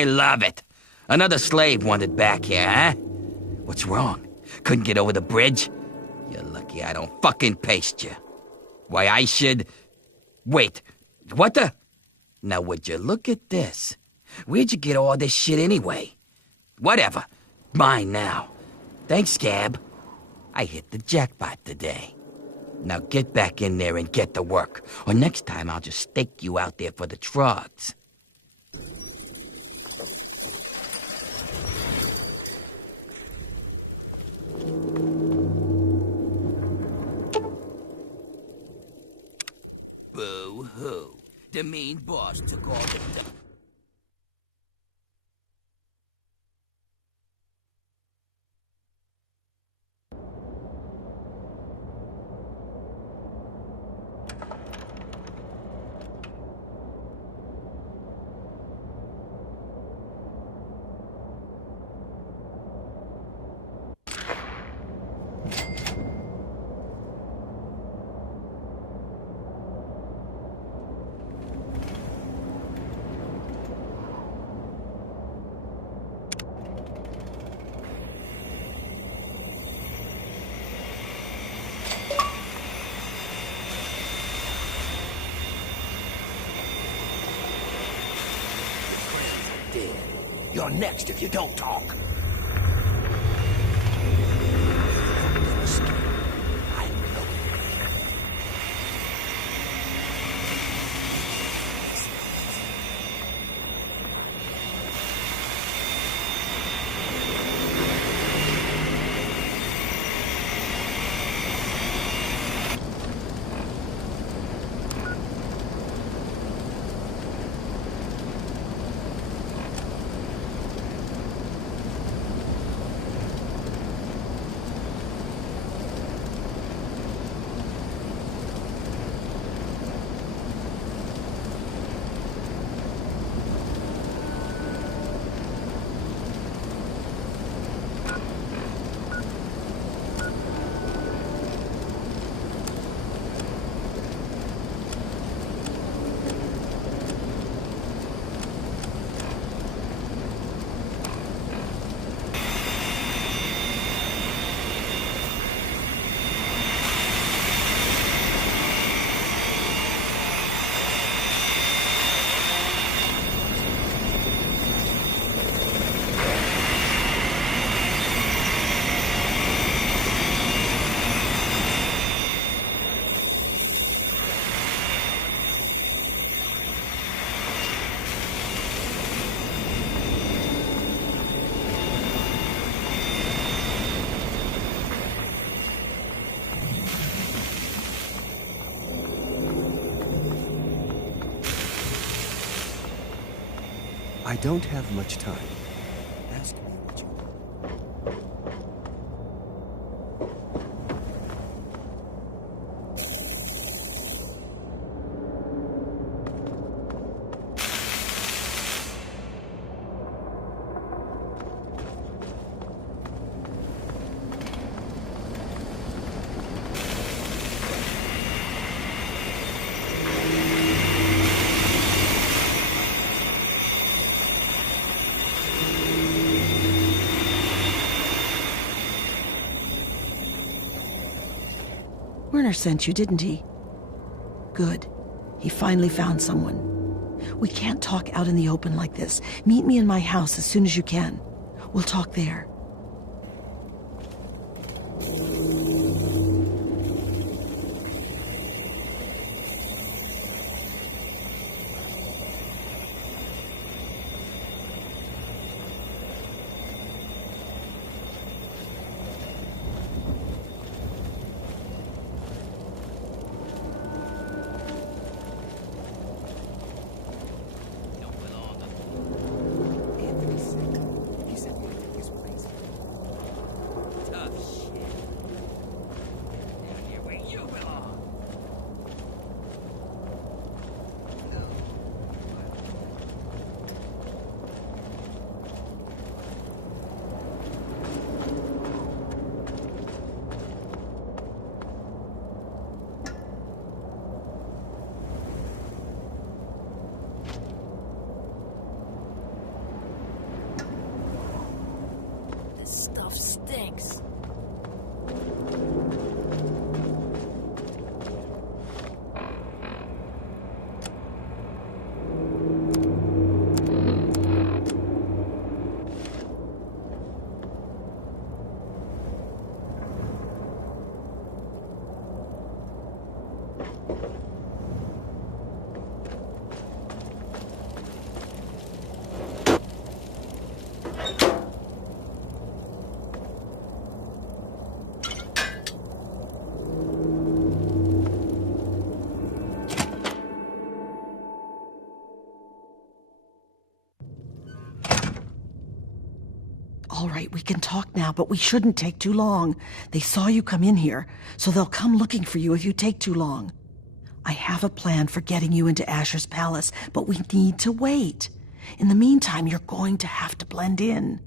I love it. Another slave wanted back here, huh? What's wrong? Couldn't get over the bridge? You're lucky I don't fucking paste you. Why, I should... Wait, what the... Now, would you look at this? Where'd you get all this shit anyway? Whatever. Mine now. Thanks, Scab. I hit the jackpot today. Now get back in there and get to work, or next time I'll just stake you out there for the trogs. Boo-hoo. The mean boss took all the... You're next if you don't talk. I don't have much time. Ask me what you want. Werner sent you, didn't he? Good. He finally found someone. We can't talk out in the open like this. Meet me in my house as soon as you can. We'll talk there. He said we'd take his place. right, we can talk now, but we shouldn't take too long. They saw you come in here, so they'll come looking for you if you take too long. I have a plan for getting you into Asher's palace, but we need to wait. In the meantime, you're going to have to blend in.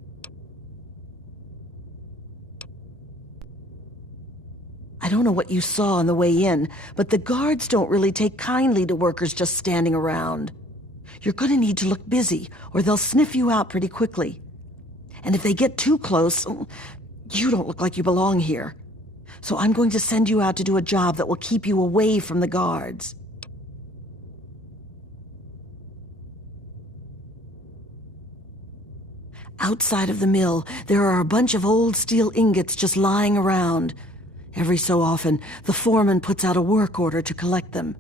I don't know what you saw on the way in, but the guards don't really take kindly to workers just standing around. You're going to need to look busy, or they'll sniff you out pretty quickly. And if they get too close, you don't look like you belong here. So I'm going to send you out to do a job that will keep you away from the guards. Outside of the mill, there are a bunch of old steel ingots just lying around. Every so often, the foreman puts out a work order to collect them.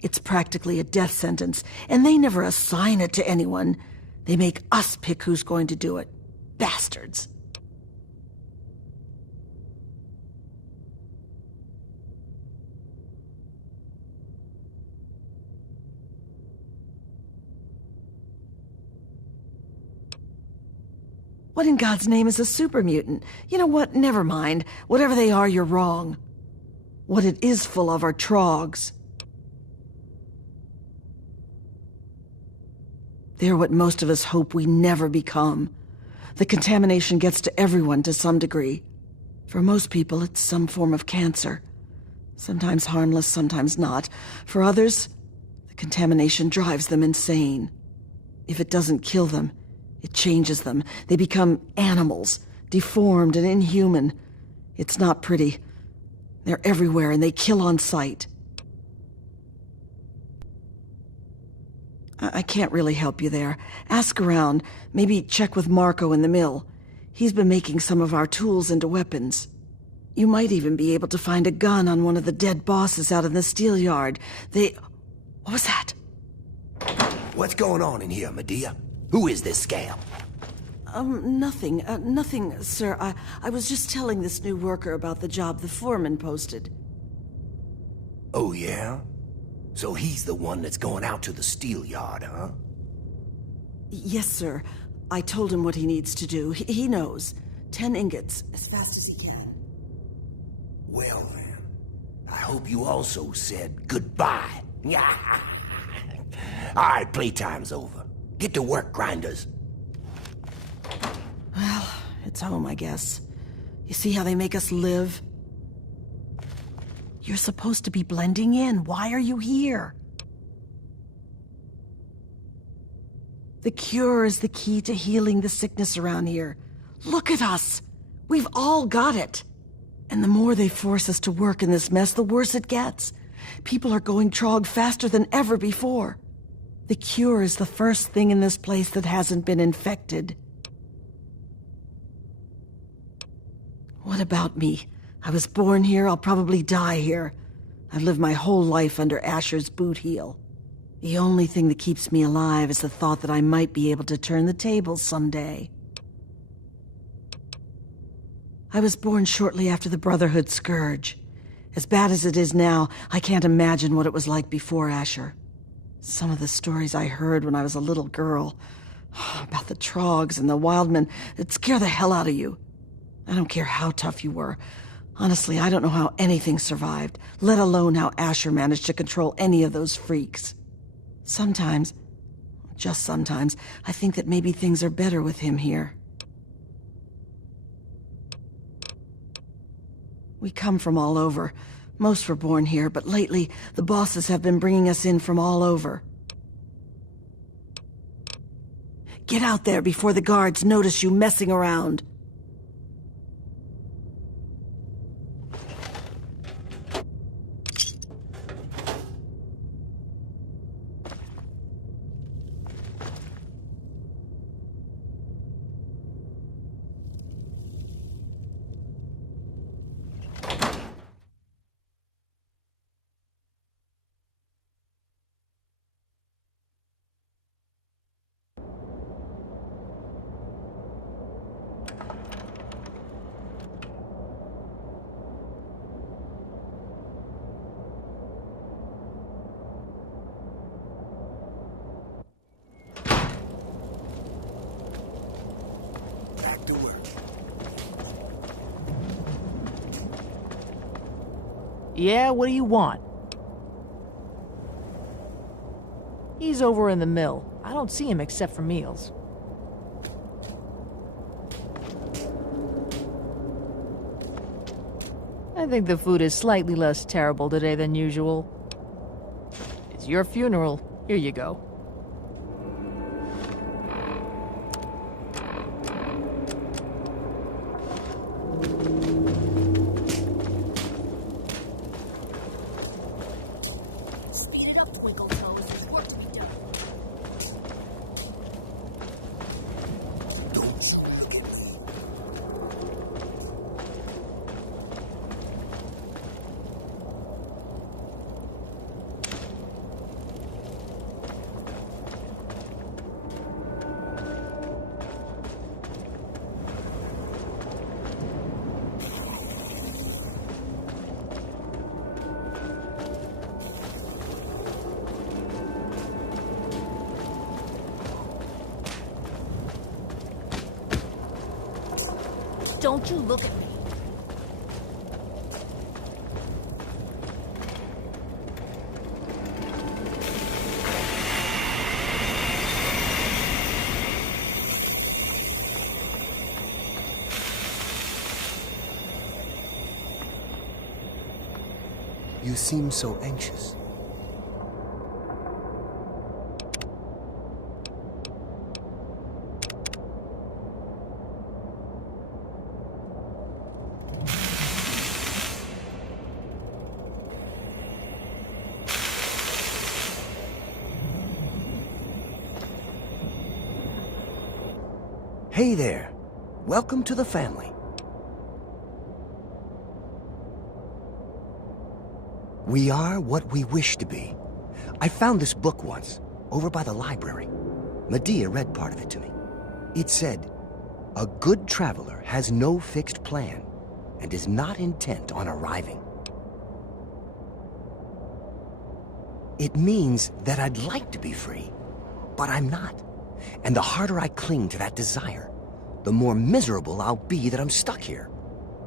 It's practically a death sentence, and they never assign it to anyone. They make us pick who's going to do it. Bastards. What in God's name is a super mutant? You know what? Never mind. Whatever they are, you're wrong. What it is full of are trogs. They're what most of us hope we never become. The contamination gets to everyone to some degree. For most people, it's some form of cancer. Sometimes harmless, sometimes not. For others, the contamination drives them insane. If it doesn't kill them, it changes them. They become animals, deformed and inhuman. It's not pretty. They're everywhere and they kill on sight. I can't really help you there. Ask around. Maybe check with Marco in the mill. He's been making some of our tools into weapons. You might even be able to find a gun on one of the dead bosses out in the steel yard. What was that? What's going on in here, Medea? Who is this scam? Nothing. Nothing, sir. I was just telling this new worker about the job the foreman posted. Oh, yeah? So he's the one that's going out to the steel yard, huh? Yes, sir. I told him what he needs to do. He knows. 10 ingots, as fast as he can. Well, then. I hope you also said goodbye. All right, playtime's over. Get to work, grinders. Well, it's home, I guess. You see how they make us live? You're supposed to be blending in. Why are you here? The cure is the key to healing the sickness around here. Look at us. We've all got it. And the more they force us to work in this mess, the worse it gets. People are going trog faster than ever before. The cure is the first thing in this place that hasn't been infected. What about me? I was born here, I'll probably die here. I've lived my whole life under Asher's boot heel. The only thing that keeps me alive is the thought that I might be able to turn the tables someday. I was born shortly after the Brotherhood Scourge. As bad as it is now, I can't imagine what it was like before Asher. Some of the stories I heard when I was a little girl, about the trogs and the wildmen, it'd scare the hell out of you. I don't care how tough you were. Honestly, I don't know how anything survived, let alone how Asher managed to control any of those freaks. Sometimes, just sometimes, I think that maybe things are better with him here. We come from all over. Most were born here, but lately, the bosses have been bringing us in from all over. Get out there before the guards notice you messing around. Yeah, what do you want? He's over in the mill. I don't see him except for meals. I think the food is slightly less terrible today than usual. It's your funeral. Here you go. Speed it up, Twinkle Toes. There's work to be done. Don't look at me. Don't you look at me. You seem so anxious. Hey there. Welcome to the family. We are what we wish to be. I found this book once, over by the library. Medea read part of it to me. It said, "A good traveler has no fixed plan and is not intent on arriving." It means that I'd like to be free, but I'm not. And the harder I cling to that desire, the more miserable I'll be that I'm stuck here.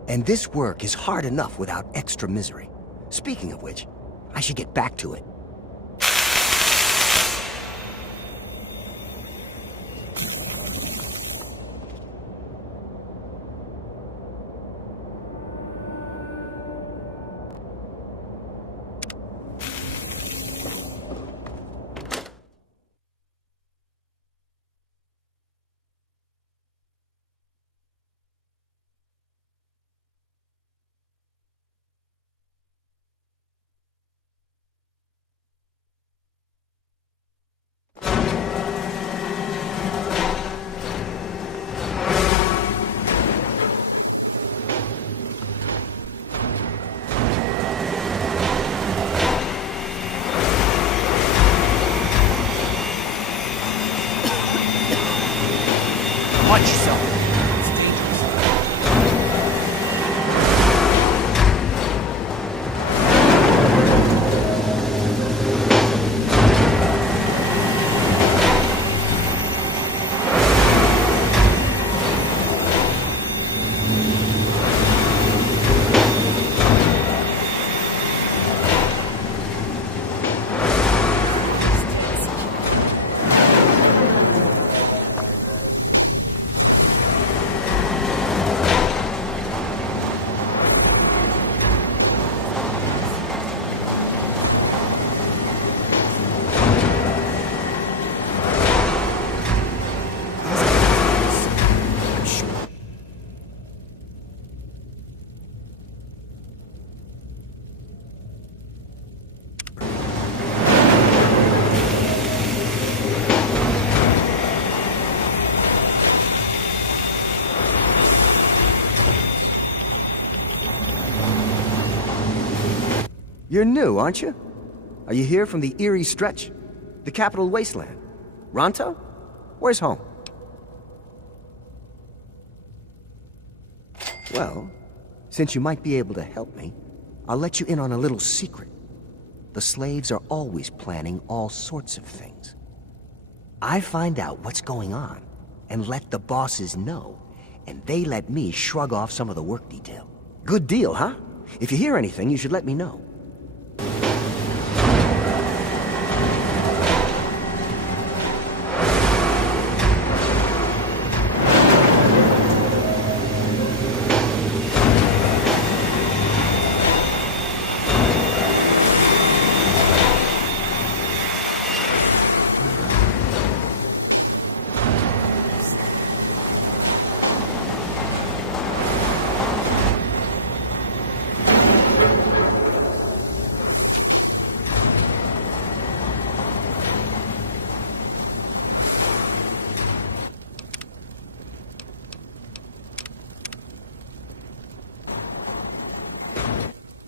And this work is hard enough without extra misery. Speaking of which, I should get back to it. Watch yourself. You're new, aren't you? Are you here from the Erie Stretch? The Capital Wasteland? Ronto? Where's home? Well, since you might be able to help me, I'll let you in on a little secret. The slaves are always planning all sorts of things. I find out what's going on and let the bosses know, and they let me shrug off some of the work detail. Good deal, huh? If you hear anything, you should let me know.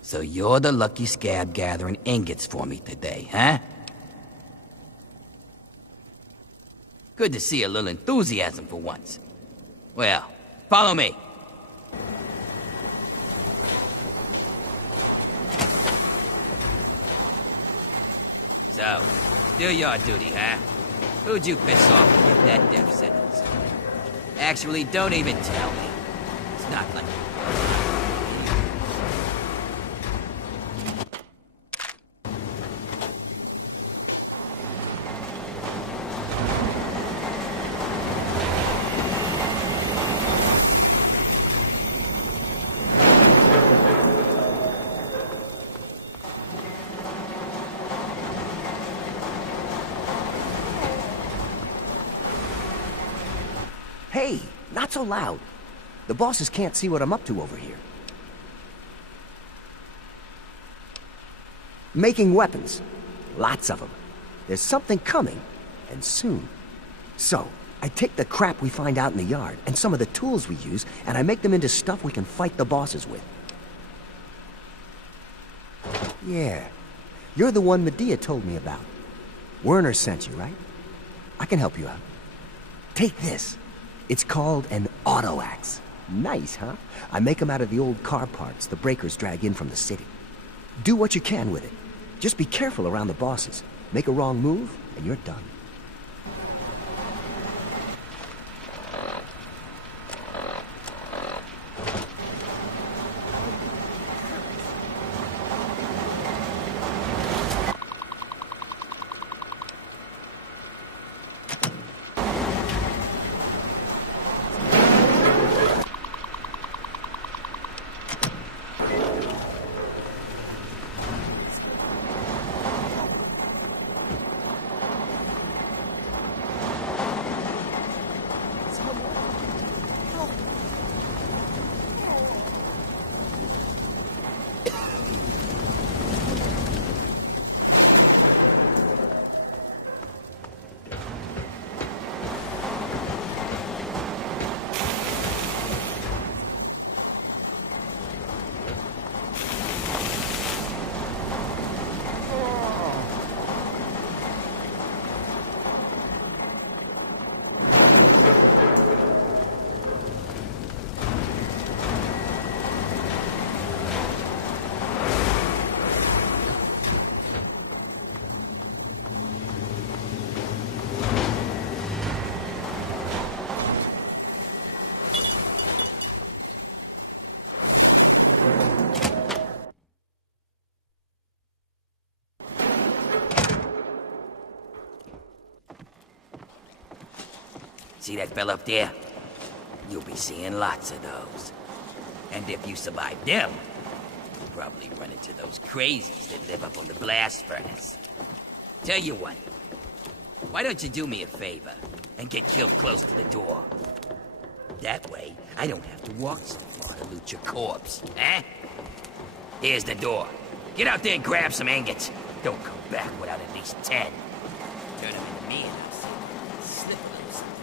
So you're the lucky scab gathering ingots for me today, huh? Good to see a little enthusiasm for once. Well, follow me. So, do your duty, huh? Who'd you piss off to get that death sentence? Actually, don't even tell me. It's not like... Hey, not so loud. The bosses can't see what I'm up to over here. Making weapons. Lots of them. There's something coming, and soon. So, I take the crap we find out in the yard, and some of the tools we use, and I make them into stuff we can fight the bosses with. Yeah. You're the one Medea told me about. Werner sent you, right? I can help you out. Take this. It's called an auto axe. Nice, huh? I make them out of the old car parts the breakers drag in from the city. Do what you can with it. Just be careful around the bosses. Make a wrong move, and you're done. See that fella up there? You'll be seeing lots of those. And if you survive them, you'll probably run into those crazies that live up on the blast furnace. Tell you what, why don't you do me a favor and get killed close to the door? That way, I don't have to walk so far to loot your corpse, eh? Here's the door. Get out there and grab some ingots. Don't come back without at least 10. Turn them into me and I'll see. Slip a little something.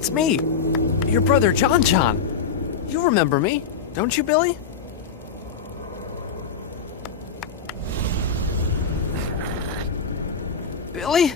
It's me, your brother John John. You remember me, don't you, Billy? Billy?